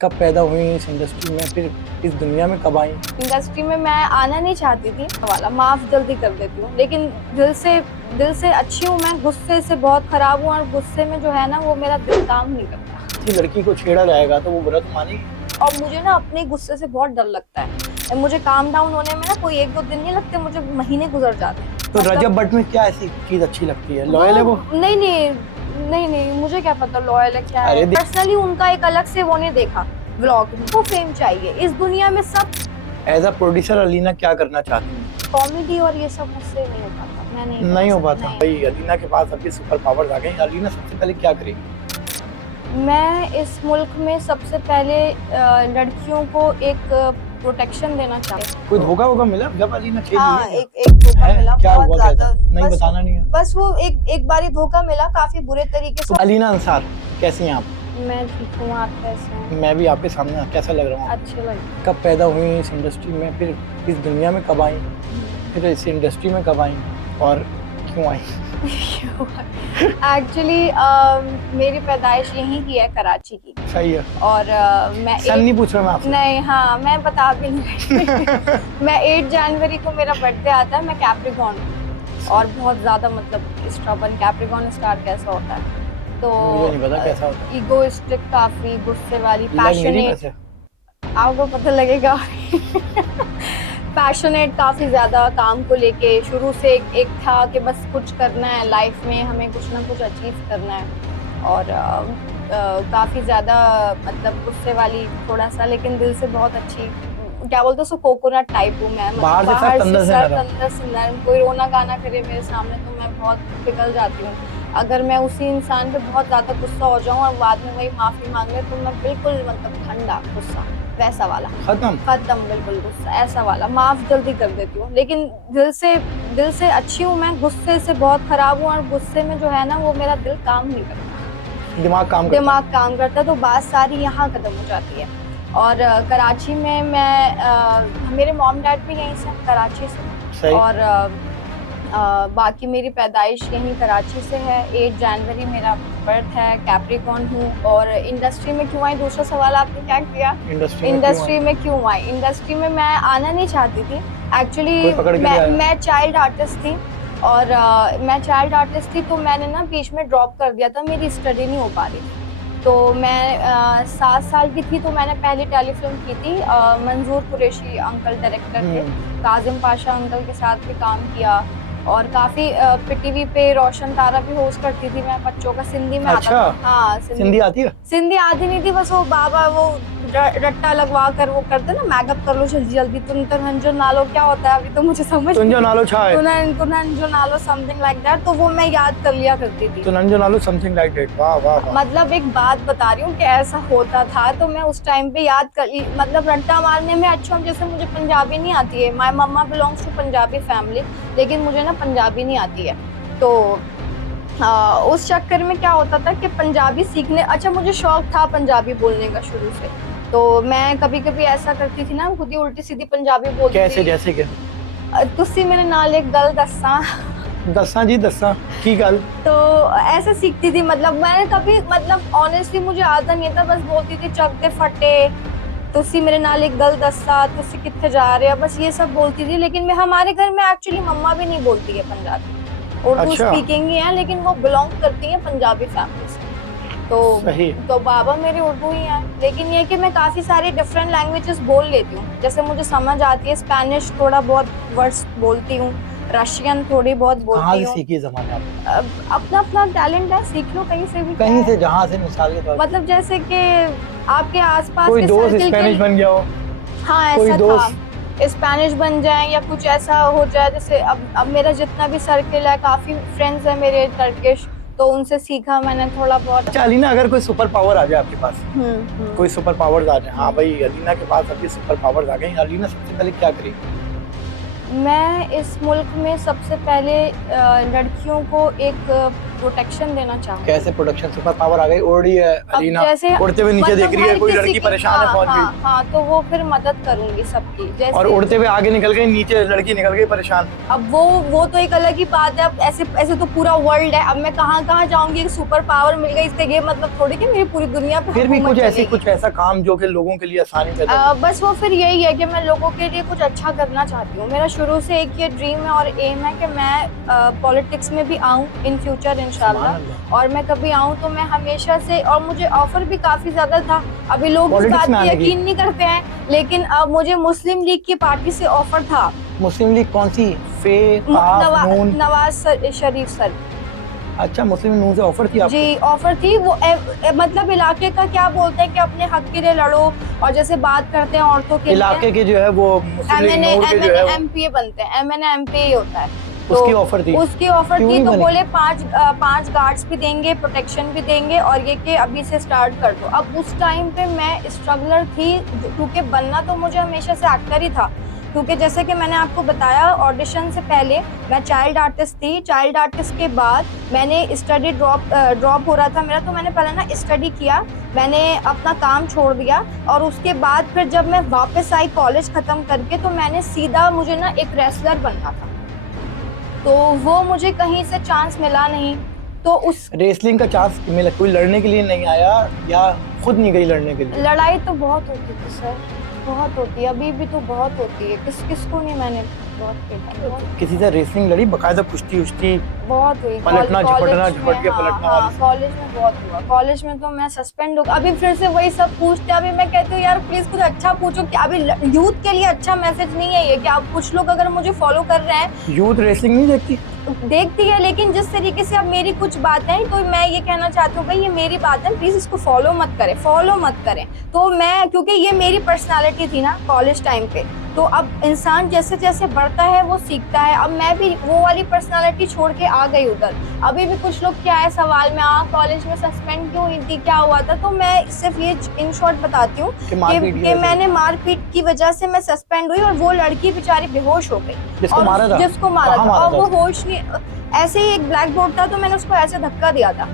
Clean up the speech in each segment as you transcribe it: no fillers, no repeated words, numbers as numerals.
कब पैदा हुई इस इंडस्ट्री में, फिर इस दुनिया में कब आई? इंडस्ट्री में मैं आना नहीं चाहती थी, वाला माफ जल्दी कर देती हूँ, लेकिन दिल से अच्छी हूँ मैं, गुस्से से बहुत खराब हूँ और गुस्से में जो है ना वो मेरा दिल काम नहीं करता। किसी लड़की को छेड़ा जाएगा तो वो बुरा तो मानेगी। और मुझे ना अपने गुस्से से बहुत डर लगता है, मुझे काम डाउन होने में ना कोई 1-2 दिन नहीं लगते, मुझे महीने गुजर जाते हैं। तो रजब भट्ट में क्या ऐसी चीज अच्छी लगती है? लॉयल है वो? नहीं, मुझे क्या पता लॉयल है क्या अरे है। पर्सनली उनका एक अलग से वो नहीं देखा व्लॉग, वो फेम चाहिए इस दुनिया में सब। एज अ प्रोड्यूसर अलीना क्या करना चाहती है? कॉमेडी और ये सब मुझसे नहीं हो पाता, मैं नहीं हो पाता। नहीं। भाई अलीना के पास अभी सुपर पावर्स आ गए, अलीना सबसे पहले क्या करेगी? मैं इस मुल्क में सबसे पहले लड़कियों को एक प्रोटेक्शन देना चाहती हूँ। कोई धोखा होगा मिला जब अलीना खेल हाँ, रही है? एक धोखा है? मिला, क्या बहुत हुआ? ज्यादा। नहीं बस बताना नहीं है। बस वो एक बार ही धोखा मिला, काफी बुरे तरीके से। अलीना अंसार कैसी हैं आप? मैं ठीक हूँ, आप कैसे हैं? मैं भी आपके सामने कैसा लग रहा हूँ? अच्छे लगे। कब पैदा हुई इस इंडस्ट्री में, फिर इस दुनिया में कब आई, फिर इस इंडस्ट्री में कब आई और क्यों आई? एक्चुअली मेरी पैदाइश यहीं की है, कराची की। सही है। और मैं सन नहीं पूछ रहा मैं आपसे। नहीं, हाँ मैं बता भी नहीं रही। मैं 8 जनवरी को मेरा बर्थडे आता है, मैं कैप्रिकॉर्न हूँ और बहुत ज्यादा मतलब स्टबर्न। कैप्रिकॉर्न स्टार कैसा होता है तो मुझे नहीं पता कैसा होता है। इगोइस्टिक, काफी गुस्से वाली, लग नहीं रही पैशनेट। वैसे। आपको पता लगेगा। पैशनेट काफी ज्यादा काम को लेके, शुरू से एक था कि बस कुछ करना है लाइफ में, हमें कुछ ना कुछ अचीव करना है। और काफी ज्यादा मतलब गुस्से वाली थोड़ा सा, लेकिन दिल से बहुत अच्छी। क्या बोलते हैं उसको, कोकोनट टाइप हूँ मैं। बाहर से सख्त, अंदर से नरम। अंदर से नरम। कोई रोना गाना करे मेरे सामने तो मैं बहुत पिघल जाती हूँ। अगर मैं उसी इंसान पे बहुत ज्यादा गुस्सा हो जाऊँ और बाद में वही माफी मांग ले तो मैं बिल्कुल मतलब ठंडा गुस्सा, वैसा वाला खत्म बिल्कुल गुस्सा, ऐसा वाला माफ जल्दी कर देती हूँ, लेकिन दिल से अच्छी हूँ मैं, गुस्से से बहुत खराब हूँ और गुस्से में जो है ना वो मेरा दिल काम नहीं करता, दिमाग काम करता है तो बात सारी यहाँ खत्म हो जाती है। और कराची में मैं मेरे मॉम डैड भी यहीं से, कराची से। और बाकी मेरी पैदाइश यहीं कराची से है। 8 जनवरी मेरा बर्थ है, कैप्रिकॉर्न हूँ। और इंडस्ट्री में क्यों आई, दूसरा सवाल आपने क्या किया? इंडस्ट्री में क्यों आई? इंडस्ट्री में मैं आना नहीं चाहती थी एक्चुअली। मैं चाइल्ड आर्टिस्ट थी और मैं चाइल्ड आर्टिस्ट थी तो मैंने ना बीच में ड्रॉप कर दिया था, मेरी स्टडी नहीं हो पा रही थी। तो मैं 7 साल की थी तो मैंने पहली टेलीफिल्म की थी, मंजूर कुरैशी अंकल डायरेक्टर थे, काजिम पाशा अंकल के साथ भी काम किया। और काफी पीटीवी पे रोशन तारा भी होस्ट करती थी मैं, बच्चों का सिंधी में। अच्छा, आता था। हाँ, सिंधी आती है? सिंधी आती नहीं थी, बस वो बाबा वो रट्टा लगवा कर वो करते ना, मैकअप कर लो जल्दी जल्दी, तुनंजो नालो क्या होता है अभी तो मुझे समझ, तुनंजो नालो छाए, तुनंजो नालो समथिंग लाइक दैट, तो वो मैं याद कर लिया करती थी। तुनंजो नालो समथिंग लाइक दैट। वाह वाह। मतलब एक बात बता रही हूँ कि ऐसा होता था तो मैं उस टाइम पे याद कर ली, मतलब रट्टा मारने में अच्छा हूँ। जैसे मुझे पंजाबी नहीं आती है, my mama belongs to Punjabi family, लेकिन मुझे ना पंजाबी नहीं आती है। तो उस चक्कर में क्या होता था कि पंजाबी सीखने, अच्छा मुझे शौक था पंजाबी बोलने का शुरू से, तो मैं कभी कभी ऐसा करती थी ना, खुद ही उल्टी सीधी पंजाबी बोलती थी। कैसे? जैसे कि तुसी मेरे नाल एक गल दस्सा जी दस्सा की गल, तो ऐसे सीखती थी। मतलब मैंने कभी मतलब ऑनेस्टली मुझे आता नहीं था, बस बोलती थी चकते फटे, तुसी मेरे नाल एक गल दस्सा, तुसी कित्थे जा रहे हो, बस ये सब बोलती थी। लेकिन मैं, हमारे घर में एक्चुअली मम्मा भी नहीं बोलती है पंजाबी, उर्दू स्पीकिंग ही है, लेकिन वो बिलोंग करती है पंजाबी फैमिली से। तो बाबा मेरे उर्दू ही है, लेकिन ये कि मैं काफी सारी डिफरेंट लैंग्वेजेस बोल लेती हूँ, जैसे मुझे समझ आती है। स्पेनिश थोड़ा बहुत वर्ड्स बोलती हूँ, रशियन थोड़ी बहुत बोलती हूँ। सीखी ज़माने अपना अपना टैलेंट है, सीख लो कहीं से भी, कहीं से जहाँ से, मिसाल के तौर पर मतलब जैसे कि आपके आसपास कोई दोस्त स्पेनिश बन गया हो। हाँ, ऐसा था, स्पेनिश बन जाए या कुछ ऐसा हो जाए। जैसे अब मेरा जितना भी सर्किल है, काफी फ्रेंड्स है मेरे टर्किश, तो उनसे सीखा मैंने थोड़ा बहुत। अच्छा अलीना, अगर कोई सुपर पावर आ जाए आपके पास, कोई सुपर पावर्स आ जाए, हाँ भाई अलीना के पास अभी सुपर पावर्स आ गए, अलीना सबसे पहले क्या करेगी? मैं इस मुल्क में सबसे पहले लड़कियों को एक प्रोटेक्शन देना चाहूंगी। कैसे प्रोडक्शन, सुपर पावर आ गई, उड़ रही है अलीना, जैसे उड़ते हुए नीचे देख रही है, कोई लड़की परेशान है, पहुंच गई। हाँ, तो वो फिर मदद करूंगी सबकी। जैसे और उड़ते हुए आगे निकल गई, नीचे लड़की निकल गई परेशान। अब वो तो एक अलग ही बात है। अब ऐसे तो पूरा वर्ल्ड है, अब मैं कहाँ कहाँ जाऊंगी, सुपर पावर मिल गई इससे ये मतलब थोड़ी कि मेरी पूरी दुनिया पे फिर भी हुकूमत कुछ चलेगी। ऐसा काम जो कि लोगों के लिए आसानी पैदा करे। बस वो फिर यही है कि मैं लोगों के लिए कुछ अच्छा करना चाहती हूँ। मेरा शुरू से एक ये ड्रीम है और एम है कि मैं पॉलिटिक्स में भी आऊँ इन फ्यूचर इंशाल्लाह। और मैं कभी आऊँ तो मैं हमेशा से, और मुझे ऑफर भी काफी ज्यादा था, अभी लोग इस बात पे यकीन नहीं करते हैं, लेकिन अब मुझे मुस्लिम लीग की पार्टी से ऑफर था। मुस्लिम लीग कौन सी? नवाज शरीफ सर। अच्छा, मुस्लिम नून से ऑफर थी आपको? जी ऑफर थी। वो मतलब इलाके का क्या बोलते हैं कि अपने हक के लिए लड़ो, और जैसे बात करते हैं औरतों के इलाके के जो है वो मुस्लिम लीग नूर के जो है एमपीए बनते हैं, एमपीए होता है। उसकी ऑफर थी? उसकी ऑफर थी, तो बोले 5 गार्ड्स भी देंगे, प्रोटेक्शन भी देंगे, और ये कि अभी से स्टार्ट कर दो। अब उस टाइम पे मैं स्ट्रगलर थी, क्योंकि बनना तो मुझे हमेशा से एक्टर ही था। क्योंकि जैसे कि मैंने आपको बताया, ऑडिशन से पहले मैं चाइल्ड आर्टिस्ट थी। चाइल्ड आर्टिस्ट के बाद मैंने स्टडी ड्रॉप हो रहा था मेरा, तो मैंने पहले ना स्टडी किया, मैंने अपना काम छोड़ दिया, और उसके बाद फिर जब मैं वापस आई कॉलेज ख़त्म करके, तो मैंने सीधा, मुझे ना एक रेसलर बनना था, तो वो मुझे कहीं से चांस मिला नहीं। तो उस रेसलिंग का चांस मिला, कोई लड़ने के लिए नहीं आया या खुद नहीं गई लड़ने के लिए? लड़ाई तो बहुत होती थी सर, बहुत होती है, अभी भी तो बहुत होती है। किसको नहीं मैंने बहुत खेला। किसी से रेसलिंग लड़ी बाकायदा, कुश्ती उश्ती बहुत हुई, पलटना झपटना, झपट के पलटना? हाँ, कॉलेज में बहुत हुआ। कॉलेज में तो मैं सस्पेंड हो, अभी फिर से वही सब पूछते। अभी मैं कहती हूँ यार प्लीज कुछ अच्छा पूछो, कि अभी यूथ के लिए अच्छा मैसेज नहीं है ये, कि आप कुछ लोग अगर मुझे फॉलो कर रहे हैं। यूथ रेसलिंग नहीं देखती है, लेकिन जिस तरीके से अब मेरी कुछ बातें हैं, तो मैं ये कहना चाहती हूँ भाई ये मेरी बात है, प्लीज इसको फॉलो मत करें। तो मैं, क्योंकि ये मेरी पर्सनालिटी थी ना कॉलेज टाइम पे, तो अब इंसान जैसे जैसे बढ़ता है वो सीखता है। अब मैं भी वो वाली पर्सनालिटी छोड़ के आ गई उधर। अभी भी कुछ लोग क्या है सवाल में, कॉलेज में सस्पेंड क्यों हुई थी, क्या हुआ था, तो मैं सिर्फ ये इन शॉर्ट बताती हूँ कि मैंने मारपीट की वजह से मैं सस्पेंड हुई, और वो लड़की बेचारी बेहोश हो गई जिसको मारा था, और वो होश नहीं, ऐसे ही एक ब्लैक बोर्ड था, तो मैंने उसको ऐसे धक्का दिया था,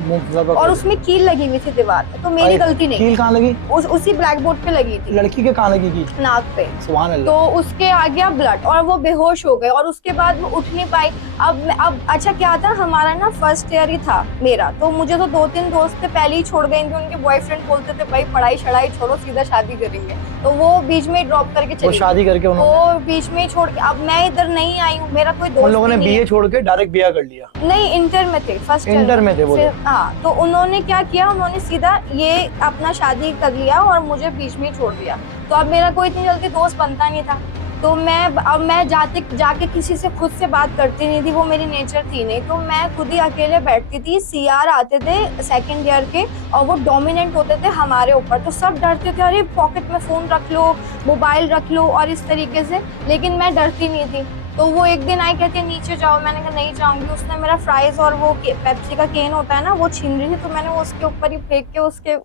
और उसमें कील लगी हुई थी दीवार में, तो मेरी गलती नहीं। कील कहाँ लगी? उसी ब्लैक बोर्ड पे लगी थी। लड़की के कहाँ लगी कील? नाक पे। सुभान अल्लाह। तो उसके आ गया ब्लड, और वो बेहोश हो गए, और उसके बाद वो उठ नहीं पाई। अब अच्छा क्या था, हमारा ना फर्स्ट ईयर ही था मेरा, तो मुझे तो 2-3 दोस्त पहले ही छोड़ गए थे, उनके बॉयफ्रेंड बोलते थे भाई पढ़ाई शढ़ाई छोड़ो, सीधा शादी करेंगे, तो वो बीच में ड्रॉप करके चले, शादी करके वो बीच में छोड़ के। अब मैं इधर नहीं आई हूँ, मेरा कोई दोस्त, उन लोगों ने बीए छोड़ के डायरेक्ट बिया कर लिया? नहीं, इंटर में थे, फर्स्ट इंटर में थे वो। हाँ, तो उन्होंने क्या किया, उन्होंने सीधा ये अपना शादी कर लिया और मुझे बीच में छोड़ दिया। तो अब मेरा कोई इतनी जल्दी दोस्त बनता नहीं था, तो मैं जाके किसी से खुद से बात करती नहीं थी, वो मेरी नेचर थी नहीं, तो मैं खुद ही अकेले बैठती थी। सीआर आते थे सेकंड ईयर के, और वो डोमिनेंट होते थे हमारे ऊपर, तो सब डरते थे, अरे पॉकेट में फ़ोन रख लो, मोबाइल रख लो, और इस तरीके से, लेकिन मैं डरती नहीं थी। तो वो एक दिन आई, कहती है नीचे जाओ, मैंने कहा नहीं जाऊंगी। उसने मेरा फ्राइज और वो पेप्सी का केन होता है ना, वो छीन रही थी, तो मैंने वो उसके ऊपर ही फेंक के उसके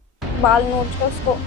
बाल नोच के उसको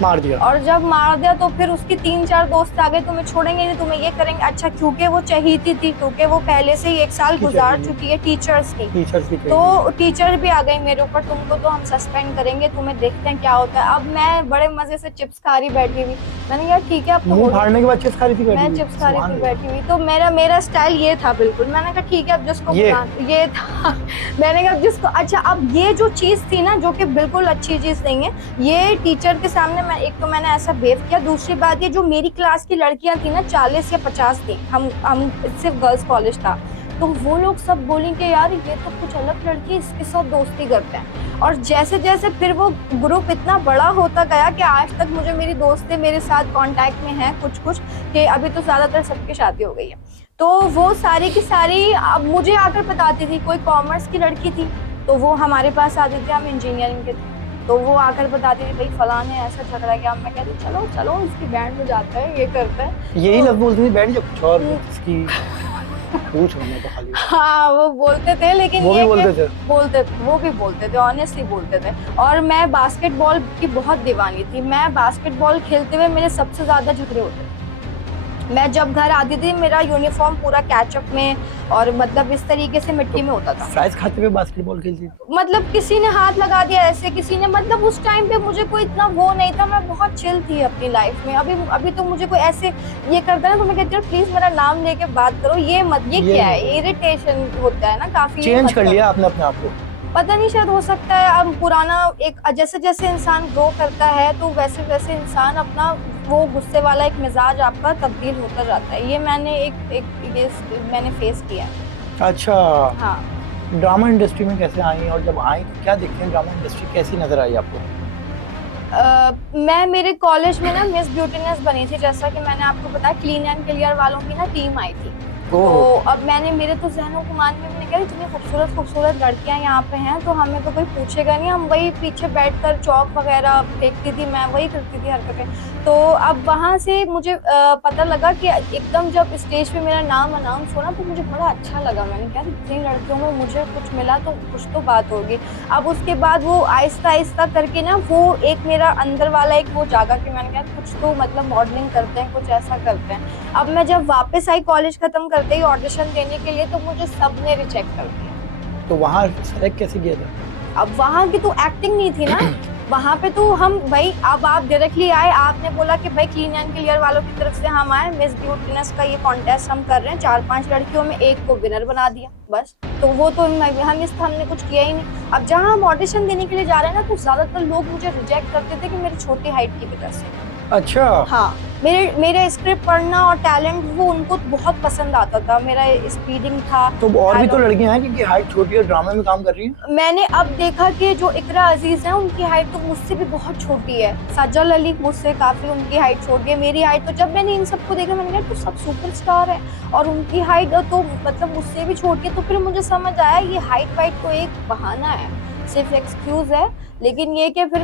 मार दिया। और जब मार दिया तो फिर उसकी 3-4 दोस्त आ गए, तुम्हें छोड़ेंगे नहीं, तुम्हें ये करेंगे। अच्छा, क्योंकि वो चहीती थी, क्योंकि वो पहले से ही 1 साल गुजार चुकी है टीचर्स की, तो टीचर भी आ गई मेरे ऊपर, तुमको तो हम सस्पेंड करेंगे, तुम्हें देखते हैं क्या होता है। अब मैं बड़े मजे से चिप्स खा रही बैठी हुई, मैंने कहा ठीक है, मुंह फाड़ने के बाद चिप्स खा रही थी? मैं चिप्स खा रही थी बैठी हुई, तो मेरा स्टाइल ये था बिल्कुल। मैंने कहा ठीक है, अब जिसको ये था मैंने कहा जिसको, अच्छा अब ये जो चीज थी ना, जो कि बिल्कुल अच्छी चीज नहीं है, ये टीचर के सामने मैं, एक तो मैंने ऐसा बिहेव किया, दूसरी बात ये जो मेरी क्लास की लड़कियां थी ना, 40 या 50 थी, हम सिर्फ गर्ल्स कॉलेज था, तो वो लोग सब बोली कि यार ये तो कुछ अलग लड़की, इसके साथ दोस्ती करते हैं। और जैसे जैसे फिर वो ग्रुप इतना बड़ा होता गया कि आज तक मुझे मेरी दोस्तें मेरे साथ कांटेक्ट में हैं कुछ कि अभी तो ज़्यादातर सबकी शादी हो गई है। तो वो सारी की सारी अब मुझे आकर बताती थी, कोई कॉमर्स की लड़की थी तो वो हमारे पास आती थी, हम इंजीनियरिंग के थे, तो वो आकर बताती थी भाई फलां ने ऐसा झगड़ा किया। मैं कहती चलो चलो इसकी बैंड में जाता है, ये करता है, यही लफ्ज़ बोलती थी बैंड, जब कुछ और इसकी पूछ रहा तो खाली। हाँ वो बोलते थे, लेकिन वो ये वो भी बोलते थे, ऑनेस्टली बोलते थे। और मैं बास्केटबॉल की बहुत दीवानी थी, मैं बास्केटबॉल खेलते हुए मेरे सबसे ज्यादा झगड़े होते थे। मैं जब घर आती थी मेरा यूनिफॉर्म पूरा कैचअप में और मतलब इस तरीके से मिट्टी में होता था। फ्राइज खाते हुए बास्केटबॉल खेलती थी? मतलब किसी ने हाथ लगा दिया ऐसे, किसी ने, मतलब उस टाइम पे मुझे कोई इतना वो नहीं था, मैं बहुत चिल थी अपनी लाइफ में। अभी तो मुझे कोई ऐसे ये करता है तो मैं कहती हूँ प्लीज मेरा नाम लेके बात करो, ये मत, ये क्या है, इरिटेशन होता है ना काफी। चेंज कर लिया आपने अपने आप को? पता नहीं, शायद हो सकता है अब पुराना एक, जैसे जैसे इंसान ग्रो करता है तो वैसे वैसे इंसान अपना वो गुस्से वाला एक मिजाज आपका तब्दील होता जाता है। ये मैंने ये मैंने फेस किया है। अच्छा। हाँ। ड्रामा इंडस्ट्री में कैसे आई और जब आई तो क्या देखते हैं, ड्रामा इंडस्ट्री कैसी नजर आई आपको? मैं मेरे कॉलेज में ना मिस ब्यूटीनेस बनी थी, जैसा कि मैंने आपको बताया, क्लीन एंड क्लियर वालों की ना टीम आई थी। तो अब मैंने, मेरे तो ज़हन गुमान में मैंने कहा इतनी खूबसूरत खूबसूरत लड़कियां यहाँ पे हैं तो हमें तो कोई पूछेगा नहीं, हम वही पीछे बैठकर चौक वगैरह फेंकती थी, मैं वही करती थी हरकतें। तो अब वहाँ से मुझे पता लगा कि एकदम जब स्टेज पे मेरा नाम अनाउंस हुआ ना तो मुझे बड़ा अच्छा लगा। मैंने कहा इतनी लड़कियों में मुझे कुछ मिला तो कुछ तो बात होगी। अब उसके बाद वो आहिस्ता आहिस्ता करके ना वो एक मेरा अंदर वाला एक वो जागा कि मैंने कहा कुछ तो मतलब मॉडलिंग करते हैं, कुछ ऐसा करते हैं। अब मैं जब वापस आई कॉलेज खत्म करते ही ऑडिशन देने के लिए तो मुझे सबने रिजेक्ट कर दिया। तो वहाँ सेलेक्ट कैसे किया था? अब वहाँ की तो एक्टिंग नहीं थी ना, वहाँ पे तो हम भाई, अब आप डायरेक्टली आए, आपने बोला कि भाई क्लीन एंड क्लियर वालों की तरफ से हम आए, मिस ब्यूटीनेस का ये कॉन्टेस्ट हम कर रहे हैं, 4-5 लड़कियों में एक को विनर बना दिया बस। तो वो तो हमने कुछ किया ही नहीं। अब जहाँ हम ऑडिशन देने के लिए जा रहे हैं ना तो ज्यादातर लोग मुझे रिजेक्ट करते थे कि मेरी छोटी हाइट की वजह से। अच्छा। हाँ, मेरे स्क्रिप्ट पढ़ना और टैलेंट वो उनको बहुत पसंद आता था, मेरा स्पीडिंग था। तो और भी तो लड़कियां हैं जिनकी हाइट छोटी है, ड्रामा में काम कर रही हैं। मैंने अब देखा कि जो इकरा अजीज है उनकी हाइट तो मुझसे भी बहुत छोटी है, सज्जल अली मुझसे काफी उनकी हाइट छोटी है, मेरी हाइट तो जब मैंने इन सबको देखा मैंने कहा तो सब सुपरस्टार है और उनकी हाइट तो मतलब मुझसे भी छोटी है। तो फिर मुझे समझ आया ये हाइट वाइट तो एक बहाना है, सिर्फ एक्सक्यूज है। लेकिन ये कि फिर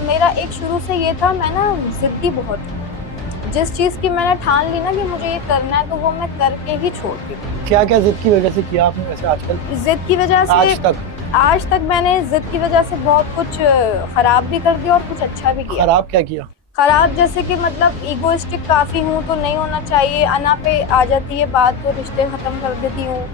मेरा एक शुरू से ये था, मैं ना जिद्दी बहुत हूँ, जिस चीज की मैंने ठान ली ना कि मुझे ये करना है तो वो मैं करके ही छोड़ती हूँ। क्या क्या जिद की वजह से किया आपने वैसे आजकल? जिद की वजह से आज तक मैंने जिद की वजह से बहुत कुछ खराब भी कर दिया और कुछ अच्छा भी किया। खराब क्या किया? खराब जैसे कि मतलब ईगोइस्टिक काफी हूँ तो नहीं होना चाहिए, अना पे आ जाती है बात तो रिश्ते खत्म कर देती हूँ,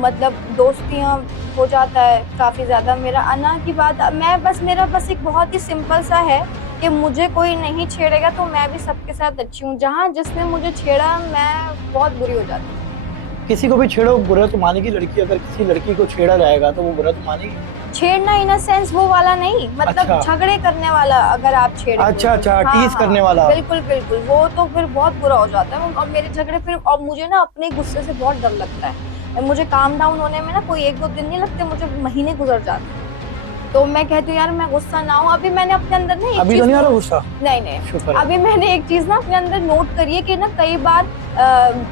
मतलब दोस्तियाँ हो जाता है काफी ज्यादा मेरा अना की बात। मेरा बस एक बहुत ही सिंपल सा है कि मुझे कोई नहीं छेड़ेगा तो मैं भी सबके साथ अच्छी हूँ, जहाँ जिसने मुझे छेड़ा मैं बहुत बुरी हो जाती हूँ। किसी को भी छेड़ो बुरा तो मानेगी लड़की, अगर किसी लड़की को छेड़ा जाएगा तो वो बुरा तो मानेगी? छेड़ना इन अ सेंस वो वाला नहीं, मतलब अच्छा। झगड़े करने वाला अगर आप छेड़े। अच्छा, हाँ, टीज करने वाला। बिल्कुल बिल्कुल, वो तो फिर बहुत बुरा हो जाता है। और मेरे झगड़े फिर, और मुझे ना अपने गुस्से से बहुत डर लगता है, मुझे काम डाउन होने में ना कोई 1-2 दिन नहीं लगते, मुझे महीने गुजर जाते हैं। तो मैं कहती हूँ यार मैं गुस्सा ना हूँ। अभी मैंने अपने अंदर ना अभी तो नहीं आ रहा गुस्सा? नहीं, अभी मैंने एक चीज ना अपने अंदर नोट करी है कि ना कई बार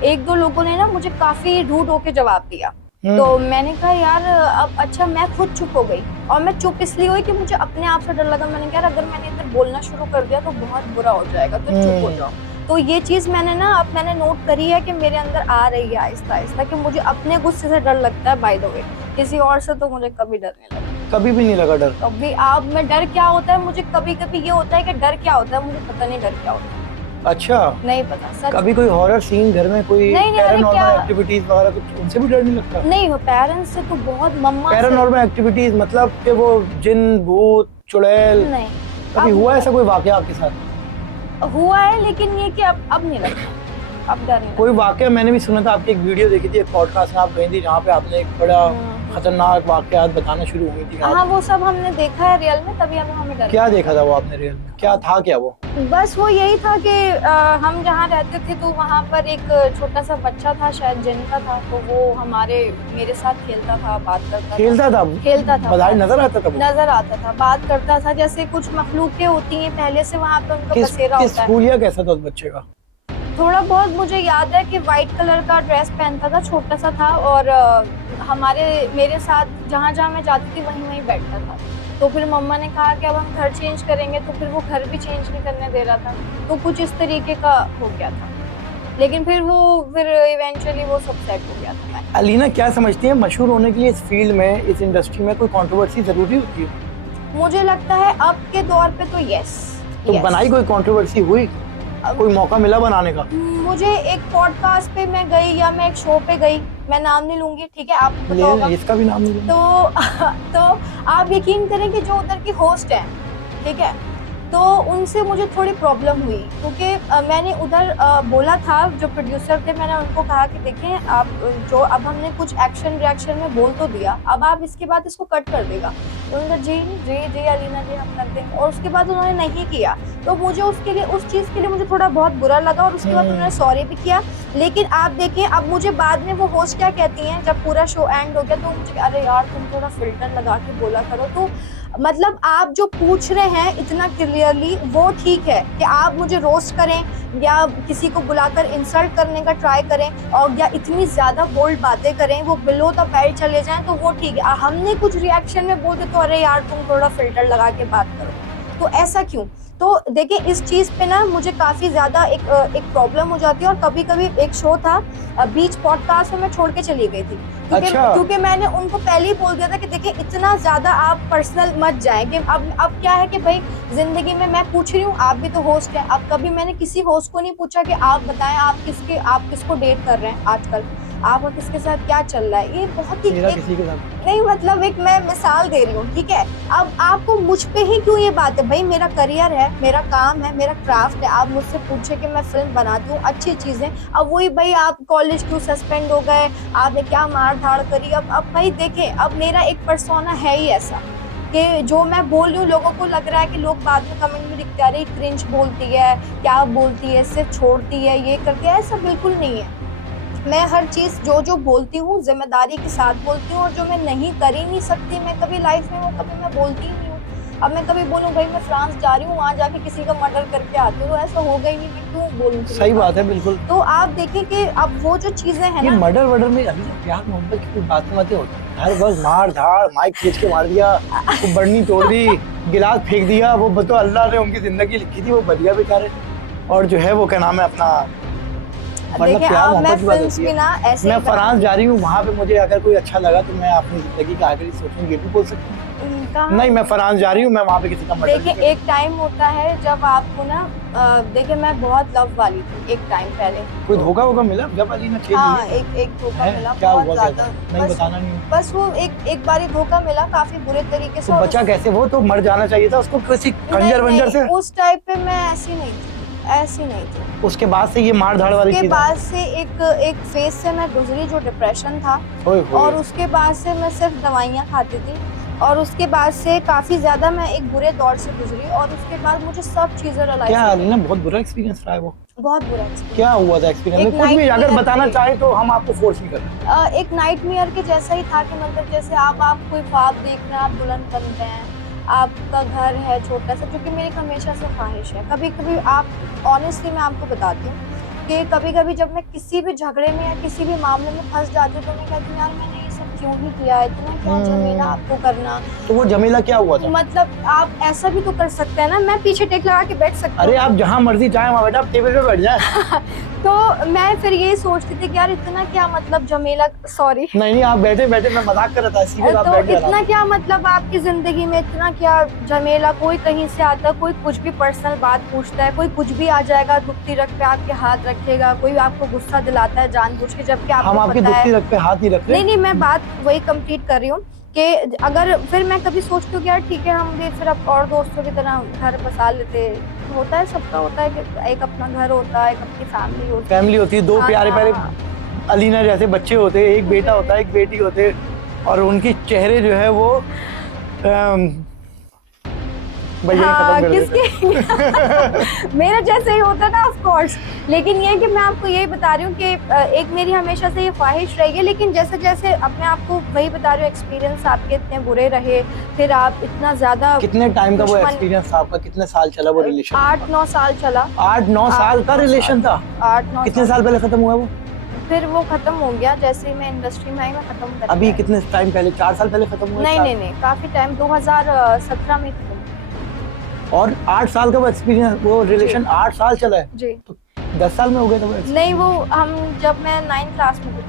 1-2 लोगों ने ना मुझे काफी रूड होके जवाब दिया। तो मैंने कहा यार अब अच्छा, मैं खुद चुप हो गई और मैं चुप इसलिए हुई कि मुझे अपने आप से डर लगा। मैंने कहा अगर मैंने इधर बोलना शुरू कर दिया तो बहुत बुरा हो जाएगा, तो चुप हो जाओ। तो ये चीज मैंने नोट करी है कि मेरे अंदर आ रही है आहिस्ता आहिस्ता कि मुझे अपने गुस्से से डर लगता है। बाय द वे किसी और से तो मुझे कभी डर नहीं लगा, कभी भी नहीं लगा डर? कभी। आप में डर क्या होता है, मुझे कभी कभी ये होता है कि डर क्या होता है, मुझे पता नहीं डर क्या होता है। अच्छा, नहीं पता सच। कभी कोई हॉरर सीन घर में, कोई पैरानॉर्मल एक्टिविटीज वगैरह कुछ, उनसे भी डर नहीं लगता? नहीं, पेरेंट्स से तो बहुत, मम्मा। पैरानॉर्मल एक्टिविटीज मतलब कि वो जिन भूत चुड़ैल? नहीं। कभी हुआ ऐसा कोई वाकया आपके साथ? हुआ है लेकिन ये कि अब नहीं लगता, अब डर नहीं। कोई वाकया मैंने भी सुना था, आपकी एक वीडियो देखी थी, एक पॉडकास्ट में आप गई थी जहाँ पे आपने एक बड़ा खतरनाक वाकयात बताना शुरू हुई थी। हाँ, वो सब हमने देखा है रियल में, तभी हमें डर। क्या देखा था वो आपने रियल में? क्या था क्या वो? बस वो यही था कि हम जहाँ रहते थे तो वहाँ पर एक छोटा सा बच्चा था, शायद जिनका था, तो वो मेरे साथ खेलता था, बात करता था। बाहर नजर आता था? नजर आता था, बात करता था, जैसे कुछ मखलूकें होती हैं पहले से वहाँ पर उनका बसेरा होता है। हुलिया कैसा था उस बच्चे का? थोड़ा बहुत मुझे याद है कि व्हाइट कलर का ड्रेस पहनता था, छोटा सा था, और मेरे साथ जहाँ जहाँ मैं जाती थी वहीं बैठता था। तो फिर मम्मा ने कहा कि अब हम घर चेंज करेंगे, तो फिर वो घर भी चेंज नहीं करने दे रहा था, तो कुछ इस तरीके का हो गया था। लेकिन फिर इवेंचुअली वो सब सेट हो गया था। अलीना क्या समझती है, मशहूर होने के लिए इस फील्ड में, इस इंडस्ट्री में कोई कंट्रोवर्सी जरूरी होती है? मुझे लगता है अब के दौर पे तो यस। तो बनाई कोई कंट्रोवर्सी हुई? कोई मौका मिला बनाने का? मुझे एक पॉडकास्ट पे मैं गई या मैं एक शो पे गई, मैं नाम नहीं लूंगी, ठीक है, आपको पता होगा। इसका भी नाम नहीं लूंगी। तो आप यकीन करें कि जो उधर की होस्ट है, ठीक है, तो उनसे मुझे थोड़ी प्रॉब्लम हुई, क्योंकि मैंने उधर बोला था, जो प्रोड्यूसर थे, मैंने उनको कहा कि देखें आप जो अब हमने कुछ एक्शन रिएक्शन में बोल तो दिया, अब आप इसके बाद इसको कट कर देगा। तो उन्होंने कहा जी जी जी अलीना जी हम कर देंगे, और उसके बाद उन्होंने नहीं किया। तो मुझे उसके लिए, उस चीज़ के लिए मुझे थोड़ा बहुत बुरा लगा, और उसके बाद उन्होंने सॉरी भी किया। लेकिन आप देखिए अब मुझे बाद में वो होस्ट क्या कहती हैं, जब पूरा शो एंड हो गया तो मुझे, अरे यार तुम थोड़ा फिल्टर लगा के बोला करो। तो मतलब आप जो पूछ रहे हैं इतना क्लियरली, वो ठीक है कि आप मुझे रोस्ट करें या किसी को बुलाकर इंसल्ट करने का ट्राई करें, और या इतनी ज़्यादा बोल्ड बातें करें, वो बिलो द बेल्ट चले जाएं, तो वो ठीक है। हमने कुछ रिएक्शन में बोलते तो अरे यार तुम थोड़ा फिल्टर लगा के बात करो, तो ऐसा क्यों? तो देखिए इस चीज़ पे ना मुझे काफ़ी ज़्यादा एक प्रॉब्लम हो जाती है। और कभी कभी एक शो था बीच पॉडकास्ट में, मैं छोड़ के चली गई थी, क्योंकि मैंने उनको पहले ही बोल दिया था कि देखिए इतना ज़्यादा आप पर्सनल मत जाएं, कि अब क्या है कि भाई ज़िंदगी में मैं पूछ रही हूँ, आप भी तो होस्ट हैं। अब कभी मैंने किसी होस्ट को नहीं पूछा कि आप बताएं आप किसको डेट कर रहे हैं आजकल, आपका किसके साथ क्या चल रहा है। ये बहुत ही किसी के साथ नहीं, मतलब एक मैं मिसाल दे रही हूँ, ठीक है। अब आपको मुझ पे ही क्यों ये बात है? भाई मेरा करियर है, मेरा काम है, मेरा क्राफ्ट है। आप मुझसे पूछे कि मैं फिल्म बनाती हूँ, अच्छी चीज़ें, अब वही भाई आप कॉलेज क्यों सस्पेंड हो गए, आपने क्या मार धाड़ करी। अब भाई देखें, अब मेरा एक पर्सोना है ही ऐसा कि जो मैं बोल रही हूँ लोगों को लग रहा है कि लोग बाद में कमेंट में लिखते हैं अरे क्रिंज बोलती है, क्या बोलती है, सिर्फ छोड़ती है, ये करती है। ऐसा बिल्कुल नहीं है। मैं हर चीज़ जो बोलती हूँ जिम्मेदारी के साथ बोलती हूँ, और जो मैं नहीं कर ही नहीं सकती मैं कभी लाइफ में, वो कभी मैं बोलती ही नहीं हूँ। अब मैं कभी बोलूँ भाई मैं फ्रांस जा रही हूँ, वहाँ जाके किसी का मर्डर करके आती हूँ, तो ऐसा होगा ही नहीं, मैं क्यों बोलूँ? सही बात है, बिल्कुल। तो आप देखिए कि अब वो जो चीज़ें हैं ना, मर्डर वर्डर में अभी प्यार मोहब्बत की बातें होती है, हर बस मार धाड़, माइक खींच के मार दिया, वो बर्नी तोड़ दी, गिलास फेंक दिया। वो बतो अल्लाह ने उनकी जिंदगी लिखी थी, वो बढ़िया बेचारे। और जो है वो क्या नाम है अपना, देखिए मैं फिल्म्स भी ना ऐसे, मैं फ्रांस जा रही हूँ, वहाँ पे मुझे अगर कोई अच्छा लगा तो मैं अपनी जिंदगी का आखिरी सोचूंगी, ये भी बोल सकती हूँ। नहीं मैं फ्रांस जा रही हूँ, मैं वहाँ पे किसी का मर्डर। देखिए एक टाइम होता है जब आपको ना, देखिए मैं बहुत लव वाली थी एक टाइम पहले। कोई धोखा होगा मिला जब अलीना खेल? हाँ एक धोखा मिला, क्या बहुत हुआ? ज्यादा, नहीं बताना नहीं। बस वो एक बारी धोखा मिला काफी बुरे तरीके से। तो बचा कैसे? वो तो मर जाना चाहिए था उसको किसी खंजर वंजर से। उस टाइप पे मैं ऐसी नहीं थी। उसके बाद से ये मार धाड़ वाली चीज़, उसके बाद से एक फेज से मैं गुजरी जो डिप्रेशन था, और उसके बाद से मैं सिर्फ दवाइयाँ खाती थी, और उसके बाद से काफी ज्यादा मैं एक बुरे दौर से गुजरी, और उसके बाद मुझे सब चीजें रियलाइज। क्या अलीना बहुत बुरा एक्सपीरियंस रहा है वो? बहुत बुरा एक्सपीरियंस। क्या हुआ था एक्सपीरियंस में? कुछ भी अगर बताना चाहे तो हम आपको फोर्स नहीं कर रहे। एक नाइटमेयर के जैसा ही था कि मतलब जैसे आप कोई ख्वाब देख रहे हैं, आप दुल्हन बनते हैं, आपका घर है छोटा सा, क्योंकि मेरी हमेशा से ख्वाहिश है। कभी कभी आप ऑनेस्टली मैं आपको बताती हूँ कि कभी कभी जब मैं किसी भी झगड़े में या किसी भी मामले में फंस जाती हूँ, तो मैं कहती हूँ यार मैंने ये सब क्यों ही किया, इतना क्या झमेला आपको करना। तो वो झमेला क्या हुआ था? मतलब आप ऐसा भी तो कर सकते हैं ना, मैं पीछे टेक लगा के बैठ सकती हूँ। अरे आप जहाँ मर्जी चाहे वहाँ बैठा, आप टेबल पे बैठ जाए। तो मैं फिर यही सोचती थी कि यार इतना क्या मतलब झमेला, सॉरी नहीं आप बैठे बैठे, मैं मजाक कर रहा था, सीधे आप बैठ गए। इतना क्या मतलब आपकी जिंदगी में इतना क्या झमेला? कोई कहीं से आता, कोई कुछ भी पर्सनल बात पूछता है, कोई कुछ भी आ जाएगा, दुखती रख पे आपके हाथ रखेगा, कोई आपको गुस्सा दिलाता है जानबूझ के, जबकि आपको हम आपकी दुखती रख पे हाथ ही रख रहे हैं। नहीं मैं बात वही कंप्लीट कर रही हूँ कि अगर फिर मैं कभी सोचती हूँ कि यार ठीक है हम भी फिर अब और दोस्तों की तरह घर बसा लेते। होता है, सबका होता है कि एक अपना घर होता है, एक अपनी फैमिली होती है, दो प्यारे प्यारे अलीना जैसे बच्चे होते हैं, एक बेटा होता है, एक बेटी होते हैं, और उनके चेहरे जो है वो किसके मेरा जैसे ही होता था ऑफ कोर्स। लेकिन ये कि मैं आपको यही बता रही हूँ कि एक मेरी हमेशा से ये ख्वाहिश रही है, लेकिन जैसे जैसे अब मैं आपको वही बता रही हूँ, एक्सपीरियंस आपके इतने बुरे रहे, फिर आप इतना ज्यादा। कितने टाइम का वो एक्सपीरियंस था आपका? कितने साल चला वो रिलेशन? 8-9 साल चला। 8-9 साल का रिलेशन था? 8-9। कितने साल पहले खत्म हुआ वो? फिर वो खत्म हो गया जैसे मैं इंडस्ट्री में आई, मैं खत्म कर। अभी कितने टाइम पहले? 4 साल पहले खत्म हुआ? नहीं काफी टाइम, 2017 में खत्म। और 8 साल का वो एक्सपीरियंस, वो रिलेशन 8 साल चला है जी। तो 10 साल में हो गया था वो? नहीं वो हम जब मैं 9th क्लास में थी।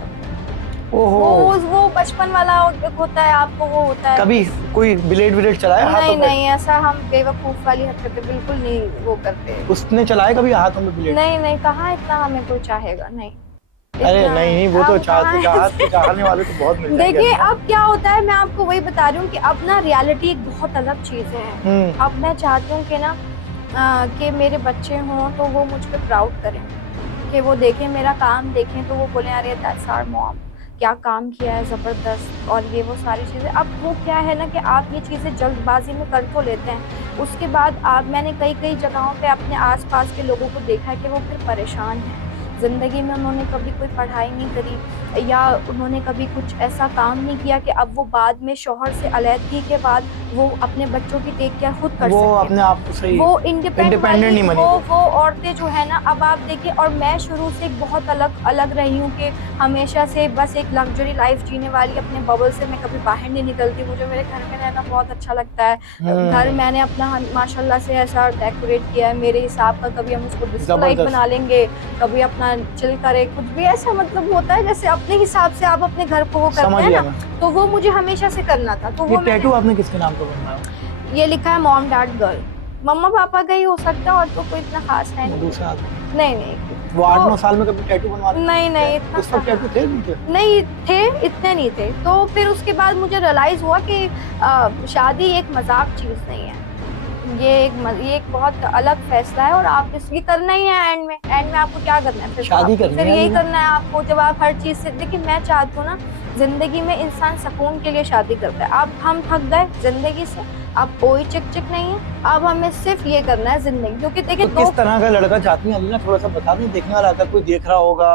ओहो, वो बचपन वाला होता है, आपको वो होता है। कभी कोई ब्लेड चलाया हाथों नहीं पे? नहीं, ऐसा हम बेवकूफ वाली हरकतें बिल्कुल नहीं वो करते। उसने चलाया कभी हाथों में ब्लेड? नहीं नहीं, कहाँ इतना हमें कोई चाहेगा, नहीं अरे इतना नहीं, वो तो हम कहाँ चाहने वाले तो बहुत मिल जाएंगे। देखिए अब क्या होता है, मैं आपको वही बता रही हूँ कि अब ना रियलिटी एक बहुत अलग चीज है। अब मैं चाहती हूँ कि ना कि मेरे बच्चे हों तो वो मुझ पे प्राउड करें, कि वो देखें मेरा काम देखें तो वो बोले अरे दैट्स आवर मॉम, क्या काम किया है ज़बरदस्त, और ये वो सारी चीज़ें। अब वो क्या है ना कि आप ये चीज़ें जल्दबाजी में कर तो लेते हैं, उसके बाद मैंने कई जगहों पे अपने आसपास के लोगों को देखा है कि वो फिर परेशान हैं ज़िंदगी में। उन्होंने कभी कोई पढ़ाई नहीं करी या उन्होंने कभी कुछ ऐसा काम नहीं किया कि अब वो बाद में शौहर से अलहदगी के बाद वो अपने बच्चों की टेक केयर खुद कर वो सकें, अपने आप को सही, वो इंडिपेंडेंट नहीं बनी। वो औरतें जो है ना, अब आप देखिए, और मैं शुरू से बहुत अलग रही हूँ कि हमेशा से बस एक लग्जरी लाइफ जीने वाली, अपने बबल से मैं कभी बाहर नहीं निकलती। मुझे मेरे घर में रहना बहुत अच्छा लगता है। घर मैंने अपना माशाल्लाह से ऐसा डेकोरेट किया है मेरे हिसाब का, कभी हम उसको डिस्को लाइट बना लेंगे, कभी अपना चिल करे, कुछ भी ऐसा मतलब होता है जैसे अपने हिसाब से आप अपने घर को वो करते हैं ना, तो वो मुझे हमेशा से करना था। तो वो टैटू आपने किसके नाम पर बनवाया? ये लिखा है मॉम डैड गर्ल, मम्मा पापा का ही हो सकता है, और तो कोई इतना खास है नहीं। दूसरा नहीं वो 8-9 साल में कभी टैटू बनवा? नहीं इतना उस वक्त टैटू थे नहीं थे? नहीं थे, इतने नहीं थे। तो फिर उसके बाद मुझे रियलाइज हुआ कि शादी एक मजाक चीज नहीं है, ये एक बहुत अलग फैसला है, और आप इसलिए करना ही है। एंड में आपको क्या करना है, फिर शादी करनी है, फिर यही करना है आपको। जब आप हर चीज से देखिए, मैं चाहती हूँ ना जिंदगी में इंसान सुकून के लिए शादी करता है। अब हम थक गए जिंदगी से, अब कोई चिक नहीं है, अब हमें सिर्फ ये करना है जिंदगी। क्योंकि देखिए तो किस तरह का लड़का चाहती हैं अलीना, थोड़ा सा बता दें, देखने वाला अगर कोई देख रहा होगा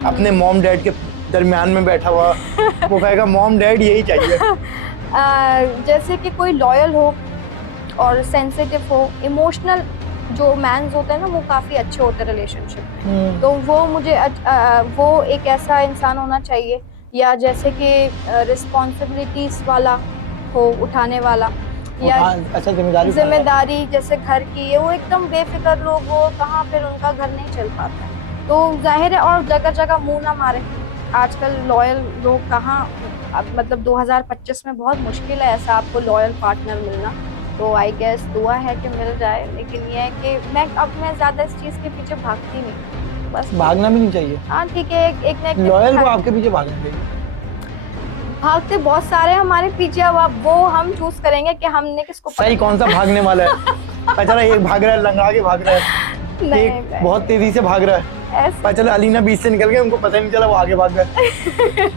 अपने मॉम डैड के दरमियान में बैठा हुआ, वो कहेगा मॉम डैड यही चाहिए। जैसे कि कोई लॉयल हो और सेंसिटिव हो, इमोशनल जो मैन्स होते हैं ना, वो काफ़ी अच्छे होते हैं रिलेशनशिप में। तो वो मुझे वो एक ऐसा इंसान होना चाहिए, या जैसे कि रिस्पॉन्सिबिलिटीज वाला हो, उठाने वाला, या अच्छा जिम्मेदारी जैसे घर की है, वो एकदम बेफिक्र लोग हो, कहाँ फिर उनका घर नहीं चल पाता है। तो जाहिर है, और जगह जगह मुंह ना मारे। आजकल लॉयल लोग कहाँ, अब मतलब 2025 में बहुत मुश्किल है ऐसा आपको लॉयल पार्टनर मिलना। तो आई गेस दुआ है कि मिल जाए, लेकिन ये है कि मैं ज़्यादा इस चीज़ के पीछे भागती नहीं, बस भागना भी नहीं चाहिए। हाँ ठीक है, एक ना एक लॉयल को आपके पीछे भागना चाहिए। भागते बहुत सारे हमारे पीछे, अब वो हम चूज करेंगे कि हमने किसको सही कौन सा भागने वाला है। पता एक भाग रहा है, लंगा के भाग रहा है, एक बहुत तेजी से भाग रहा है, पता चला अलीना बीच से निकल गए, उनको पता ही नहीं चला वो आगे भाग गए।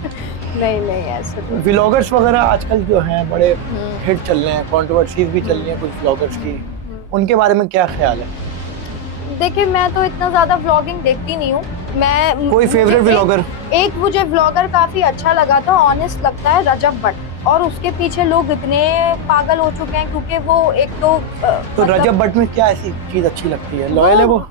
नहीं ऐसा तो। व्लॉगर्स वगैरह आजकल जो हैं बड़े हिट चल रहे हैं, कंट्रोवर्सीज भी चल रही हैं कुछ व्लॉगर्स की, उनके बारे में क्या ख्याल है? देखिए मैं तो इतना ज्यादा व्लॉगिंग देखती नहीं हूँ। मैं कोई फेवरेट व्लॉगर? एक मुझे व्लॉगर काफी अच्छा लगा था, ऑनेस्ट लगता है, रजब भट्ट, और उसके पीछे लोग इतने पागल हो चुके हैं क्योंकि वो एक तो मतलब रजब भट्ट में क्या ऐसी चीज अच्छी लगती है? लॉयल है वो?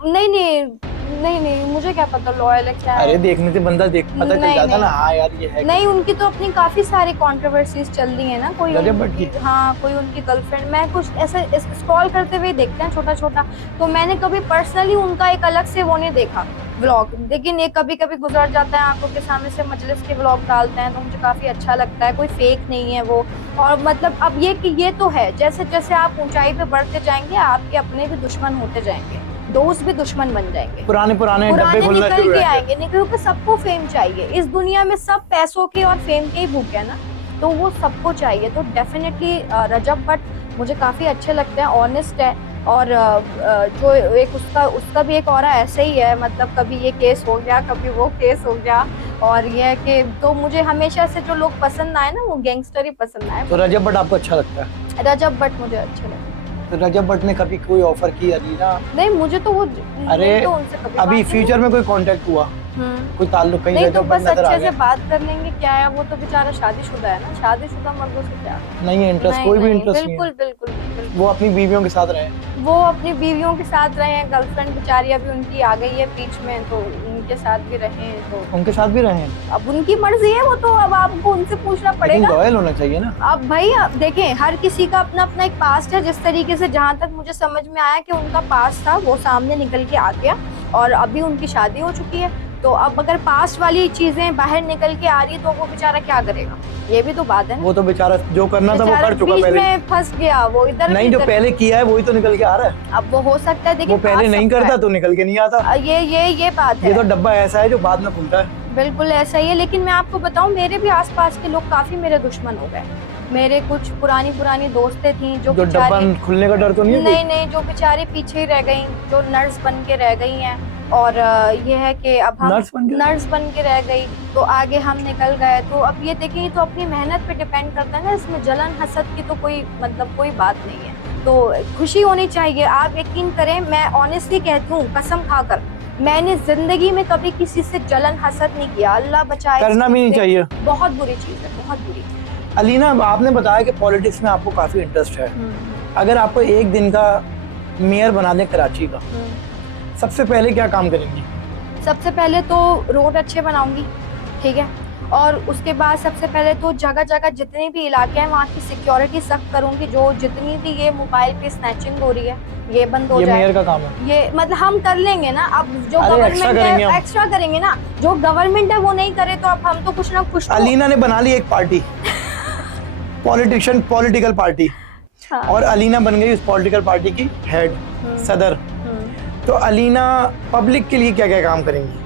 नहीं मुझे क्या पता लॉयल है क्या है। अरे देखने से बंदा पता चल जाता ना, हाँ यार ये है। नहीं, उनकी तो अपनी काफी सारी कंट्रोवर्सीज चल रही है ना, कोई रजब भट्ट की, हाँ कोई उनकी गर्लफ्रेंड, मैं कुछ ऐसे स्क्रॉल करते हुए देखते हैं छोटा, तो मैंने कभी पर्सनली उनका एक अलग से वो नहीं देखा व्लॉग, लेकिन ये कभी गुजर जाता है आंखों के सामने से, मजलिस के व्लॉग डालते हैं, तो मुझे काफी अच्छा लगता है, कोई फेक नहीं है वो। और मतलब अब ये कि ये तो है, जैसे जैसे आप ऊंचाई पे बढ़ते जाएंगे, आपके अपने भी दुश्मन होते जाएंगे, दोस्त भी दुश्मन बन जाएंगे, पुराने निकल के आएंगे, क्योंकि सबको फेम चाहिए इस दुनिया में, सब पैसों के और फेम के ही भूखे हैं ना, तो वो सबको चाहिए। तो डेफिनेटली रजब भट्ट मुझे काफी अच्छे लगते हैं, ऑनेस्ट है, और जो एक उसका भी एक और ऐसे ही है, मतलब कभी ये केस हो गया, कभी वो केस हो गया, और ये है कि तो मुझे हमेशा से जो लोग पसंद आए ना, वो गैंगस्टर ही पसंद आए। तो रजब भट्ट आपको अच्छा लगता है? रजब भट्ट मुझे अच्छे लगते हैं। तो रजब भट्ट ने कभी कोई ऑफर की अलीना? नहीं, मुझे तो वो, अरे तो उनसे कभी अभी फ्यूचर में कोई कांटेक्ट हुआ, कोई ताल्लुक कहीं नहीं, तो रजब बस भट्ट नजर आ अच्छे गया? से बात कर लेंगे, क्या है, वो तो बेचारा शादीशुदा है ना, शादीशुदा मर्दों से क्या नहीं है इंटरेस्ट, कोई भी इंटरेस्ट नहीं है? बिल्कुल वो अपनी बीवियों के साथ रहे? वो अपनी बीवियों के साथ रहे हैं, गर्लफ्रेंड बेचारी अभी उनकी आ गई है बीच में, तो उनके साथ भी रहे हैं, तो उनके साथ भी रहे हैं, अब उनकी मर्जी है वो, तो अब आपको उनसे पूछना पड़ेगा। लॉयल होना चाहिए ना। अब भाई देखें, हर किसी का अपना अपना एक पास्ट है, जिस तरीके से जहाँ तक मुझे समझ में आया कि उनका पास्ट था वो सामने निकल के आ गया, और अभी उनकी शादी हो चुकी है, तो अब अगर पास्ट वाली चीजें बाहर निकल के आ रही है तो वो बेचारा क्या करेगा, ये भी तो बात है ना। वो तो बेचारा जो करना था वो बेचारा कर चुका बीच पहले। में फंस गया, वो इधर नहीं, जो पहले किया है वही तो निकल के आ रहा है। अब वो हो सकता है, देखिए वो पहले नहीं करता तो निकल के नहीं आता। ये बात ये है, तो डब्बा ऐसा है जो बाद में खुलता है। बिल्कुल ऐसा ही है। लेकिन मैं आपको बताऊं, मेरे भी आसपास के लोग काफी मेरे दुश्मन हो गए। मेरे कुछ पुरानी दोस्तें थी जो डब्बा खुलने का डर तो नहीं है? नहीं, जो बेचारी पीछे ही रह गई, जो नर्स बन के रह गई हैं। और ये है कि अब हम नर्स बन के रह गई तो आगे हम निकल गए। तो अब ये देखिए, तो अपनी मेहनत पे डिपेंड करता है ना, इसमें जलन हसद की तो कोई मतलब कोई बात नहीं है। तो खुशी होनी चाहिए। आप यकीन करें, मैं ऑनेस्टली कहती हूँ कसम खाकर, मैंने जिंदगी में कभी किसी से जलन हसद नहीं किया। अल्लाह बचाए, करना भी नहीं चाहिए। बहुत बुरी चीज है, बहुत बुरी। अलीना, आपने बताया कि पॉलिटिक्स में आपको काफी इंटरेस्ट है। अगर आपको एक दिन का मेयर बना दें कराची का, सबसे पहले क्या काम करेंगी? सबसे पहले तो रोड अच्छे बनाऊंगी, ठीक है। और उसके बाद सबसे पहले तो जगह जगह जितने भी इलाके हैं वहाँ की सिक्योरिटी सख्त करूंगी। जो जितनी भी ये मोबाइल पे स्नैचिंग हो रही है ये बंद हो जाए। मेयर का काम है ये, मतलब हम कर लेंगे ना। अब जो गवर्नमेंट है एक्स्ट्रा करेंगे ना, जो गवर्नमेंट है वो नहीं करे तो अब हम तो कुछ ना कुछ। अलीना ने बना ली एक पार्टी, पॉलिटिकल पार्टी। हाँ। और अलीना बन गई उस पॉलिटिकल पार्टी की हेड, सदर। तो अलीना पब्लिक के लिए क्या क्या काम करेंगी?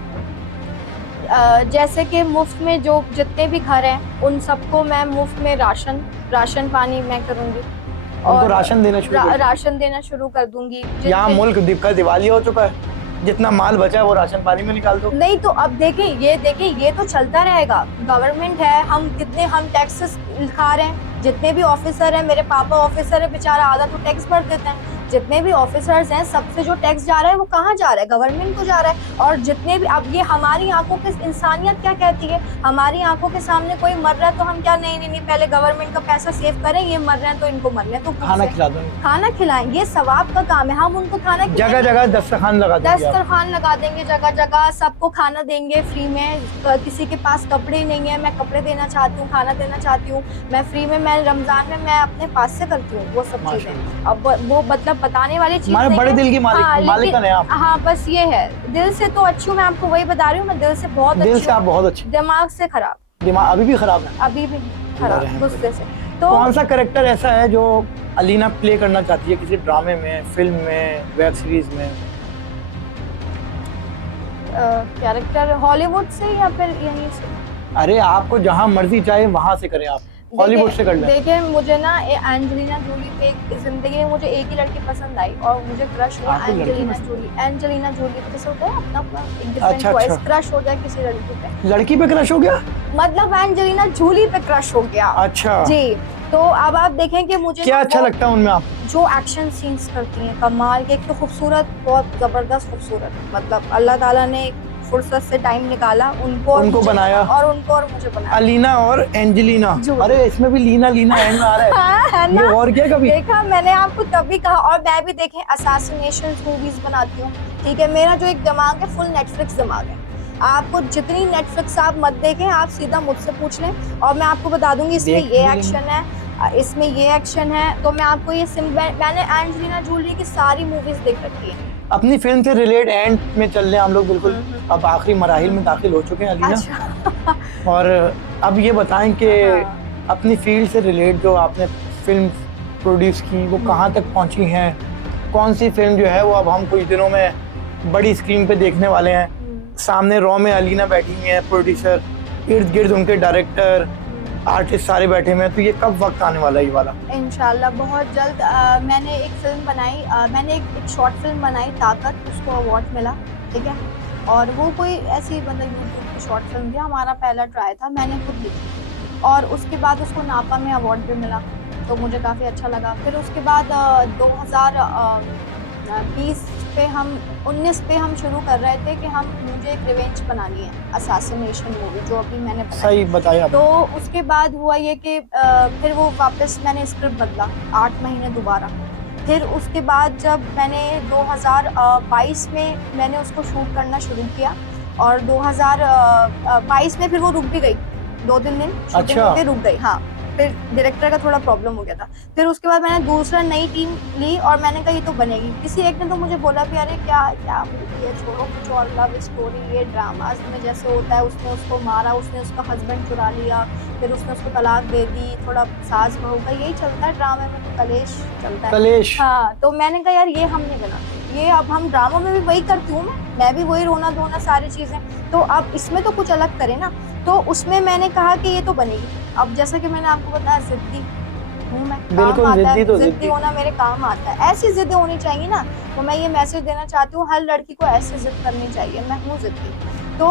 जैसे कि मुफ्त में जो जितने भी घर हैं उन सबको मैं मुफ्त में राशन पानी मैं करूंगी और राशन देना शुरू कर दूंगी। यहाँ मुल्क दिवालिया हो चुका है, जितना माल बचा है वो राशन पानी में निकाल दो। नहीं तो अब देखें ये तो चलता रहेगा। गवर्नमेंट है, हम टैक्सेस खा रहे हैं। जितने भी ऑफिसर हैं, मेरे पापा ऑफिसर है, बेचारा आधा तो टैक्स भर देते हैं। जितने भी ऑफिसर्स हैं सबसे जो टैक्स जा रहा है वो कहाँ जा रहा है? गवर्नमेंट को जा रहा है। और जितने भी, अब ये हमारी आंखों के, इंसानियत क्या कहती है, हमारी आंखों के सामने कोई मर रहा है तो हम क्या नहीं पहले गवर्नमेंट का पैसा सेव करें, ये मर रहे हैं तो इनको मरने तो खाना खिला दो, खाना खिलाएं। ये सवाब का काम है। हम उनको खाना जगह जगह दस्तरखान लगा देंगे, जगह जगह सबको खाना देंगे फ्री में। किसी के पास कपड़े नहीं है, मैं कपड़े देना चाहती हूँ, खाना देना चाहती हूँ, मैं फ्री में, मैं रमजान में मैं अपने पास से करती हूँ वो सब चीजें। अब वो मतलब बताने वाली चीज नहीं, बड़े दिल की मालिक है आप। हाँ, बस ये है, दिल से तो अच्छी हूँ, मैं आपको वही बता रही हूँ। मैं दिल से बहुत अच्छी, दिल से आप बहुत अच्छी, दिमाग से खराब। दिमाग अभी भी खराब है? अभी भी खराब, गुस्से से। तो कौन सा कैरेक्टर ऐसा है जो अलीना प्ले करना चाहती है किसी ड्रामे में, फिल्म में, वेब सीरीज में? कैरेक्टर हॉलीवुड से या फिर यहीं से? अरे आपको जहाँ मर्जी चाहे वहाँ से करें, आप हॉलीवुड से कर लें। देखिए मुझे ना एंजेलिना जूली पे जिंदगी में मुझे एक ही लड़की पसंद आई और मुझे क्रश हुआ एंजेलिना जूली पे। जैसे होता है अपना एक डिफरेंट चॉइस, क्रश हो जाए किसी लड़की पे क्रश हो गया, मतलब एंजेलिना जूली पे क्रश हो गया। अच्छा जी। तो अब आप देखें कि मुझे क्या अच्छा लगता है उनमें आप? जो एक्शन सीन्स करती हैं कमाल के। एक तो खूबसूरत, बहुत जबरदस्त खूबसूरत, मतलब अल्लाह ताला ने फुर्सत से टाइम निकाला उनको बनाया और उनको और मुझे बनाया। अलीना और एंजेलिना, अरे इसमें भी लीना एंड आ रहा है। हाँ, है ना? ये और क्या कभी देखा मैंने आपको तभी कहा। और मैं भी देखें असैसिनेशन मूवीज बनाती हूँ, ठीक है। मेरा जो एक दिमाग है फुल नेटफ्लिक्स दिमाग है। आपको जितनी नेटफ्लिक्स आप मत देखें, आप सीधा मुझसे पूछ लें और मैं आपको बता दूंगी इसमें ये एक्शन है, इसमें ये एक्शन है। तो मैं आपको ये मैंने एंजेलिना जूली की सारी मूवीज देख रखी है। अपनी फिल्म से रिलेट एंड में चल रहे हैं हम लोग, बिल्कुल अब आखिरी मराहिल में दाखिल हो चुके हैं अलीना। अच्छा। और अब ये बताएं कि अपनी फील्ड से रिलेट जो आपने फिल्म प्रोड्यूस की वो कहाँ तक पहुँची हैं? कौन सी फिल्म जो है वो अब हम कुछ दिनों में बड़ी स्क्रीन पे देखने वाले हैं? सामने रॉ में अलीना बैठी हुई है, प्रोड्यूसर, इर्द गिर्द उनके डायरेक्टर, आर्टिस्ट सारे बैठे हुए हैं। तो ये कब वक्त आने वाला है ये वाला? इंशाल्लाह बहुत जल्द। मैंने एक फिल्म बनाई, मैंने एक शॉर्ट फिल्म बनाई ताकत, उसको अवार्ड मिला, ठीक है। और वो कोई ऐसी मतलब यूट्यूब की शॉर्ट फिल्म थी, हमारा पहला ट्राई था, मैंने खुद लिखी। और उसके बाद उसको नापा में अवार्ड भी मिला, तो मुझे काफ़ी अच्छा लगा। फिर उसके बाद 2019 पे हम शुरू कर रहे थे कि मुझे एक रिवेंज बनानी है, असैसिनेशन मूवी, जो अभी मैंने बनाई। सही बताया। तो उसके बाद हुआ ये कि फिर वो वापस मैंने स्क्रिप्ट बदला 8 महीने दोबारा। फिर उसके बाद जब मैंने 2022 में मैंने उसको शूट करना शुरू किया और 2022 में फिर वो रुक भी गई, 2-3 दिन शूटिंग पे रुक गई। हाँ, फिर डायरेक्टर का थोड़ा प्रॉब्लम हो गया था। फिर उसके बाद मैंने दूसरा नई टीम ली और मैंने कहा ये तो बनेगी। किसी एक ने तो मुझे बोला भी अरे क्या क्या मूवी है, छोड़ो कुछ और लव स्टोरी, ये ड्रामाज में जैसे होता है, उसने उसको मारा, उसने उसका हस्बैंड चुरा लिया, फिर उसने उसको तलाक दे दी, थोड़ा सास बहू का यही चलता है ड्रामे में, तो कलेश चलता है। कलेश। हाँ, तो मैंने कहा यार ये हम नहीं बनाते, ये अब हम ड्रामों में भी वही करती हूँ, मैं भी वही रोना धोना सारी चीजें, तो अब इसमें तो कुछ अलग करें ना। तो उसमें मैंने कहा कि ये तो बनेगी। अब जैसा कि मैंने आपको बताया, जिद्दी हूँ मैं, बिल्कुल, काम आता जिद्दी है, तो जिद्दी जिद्दी। होना मेरे काम आता है, ऐसी जिद्दी होनी चाहिए ना। तो मैं ये मैसेज देना चाहती हूँ, हर लड़की को ऐसी जिद करनी चाहिए, मैं हूँ जिद्दी। तो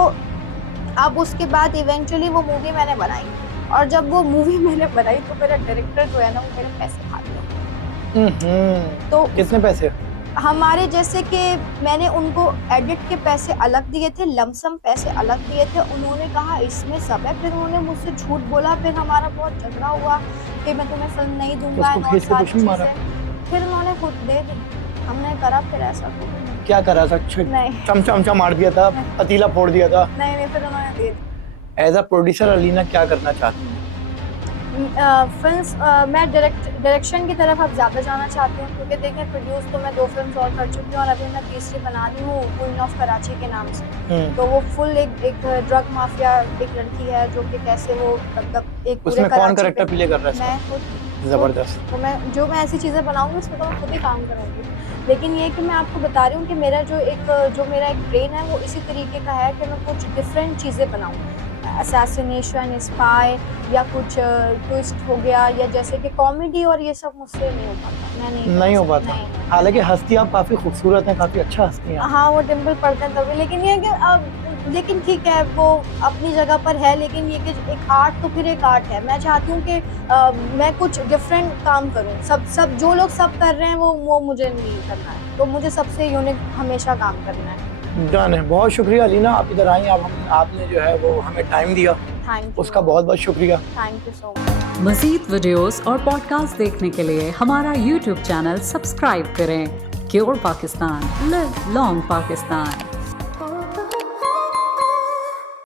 अब उसके बाद इवेंचुअली वो मूवी मैंने बनाई, और जब वो मूवी मैंने बनाई तो मेरा डायरेक्टर जो है ना, वो मेरे पैसे खा गया। तो कितने पैसे? हमारे जैसे कि मैंने उनको एडिट के पैसे अलग दिए थे, लमसम पैसे अलग दिए थे, उन्होंने कहा इसमें सब है, फिर उन्होंने मुझसे झूठ बोला, फिर हमारा बहुत झगड़ा हुआ कि मैं तुम्हें फिल्म नहीं दूंगा, उसको और खींच के सारी कुछ नहीं मारा? चीजें। फिर उन्होंने खुद दे दी, हमने करा फिर ऐसा तो क्या करा था? नहीं। चमचा मार दिया था, पतीला फोड़ दिया था? नहीं, फिर उन्होंने दे दी। एज अ प्रोड्यूसर अलीना क्या करना चाहती है? फिल्म मैं डायरेक्शन की तरफ अब ज़्यादा जाना चाहती हूँ, क्योंकि देखें प्रोड्यूस तो मैं 2 फिल्म्स और कर चुकी हूँ, और अभी मैं तीसरी बना रही हूँ क्वीन ऑफ कराची के नाम से। तो वो फुल एक ड्रग माफिया एक लड़की है, जो कि कैसे वो मतलब एक पूरे उसमें कौन कराची कैरेक्टर पे- प्ले कर रहा है? मैं खुद। जबरदस्त। तो मैं ऐसी चीज़ें बनाऊंगी, उसमें तो मैं खुद ही काम करूँगी। लेकिन ये कि मैं आपको बता रही हूँ कि मेरा जो मेरा एक ब्रेन है, वो इसी तरीके का है कि मैं कुछ डिफरेंट चीज़ें बनाऊँ, असैसिनेशन, स्पाई, या कुछ ट्विस्ट हो गया, या जैसे कि कॉमेडी, और ये सब मुझसे नहीं हो पाता, मैं नहीं हो पाता। नहीं। हालांकि हंसती आप काफी खूबसूरत हैं, काफी अच्छा हंसती हैं। हाँ, वो डिम्पल पड़ते हैं तभी, लेकिन ये है कि अब लेकिन ठीक है, वो अपनी जगह पर है, लेकिन ये कि एक आर्ट तो फिर एक आर्ट है। मैं चाहती हूँ कि मैं कुछ डिफरेंट काम करूँ। सब जो लोग सब कर रहे हैं वो मुझे नहीं करना है, तो मुझे सबसे यूनिक हमेशा काम करना है। डन है। बहुत शुक्रिया अलीना, आप इधर आई, आपने जो है वो हमें टाइम दिया, थैंक यू, उसका बहुत बहुत शुक्रिया। Thank you so much. मज़ीद वीडियोस और पॉडकास्ट देखने के लिए हमारा YouTube चैनल सब्सक्राइब करें। Cure Pakistan, live long Pakistan.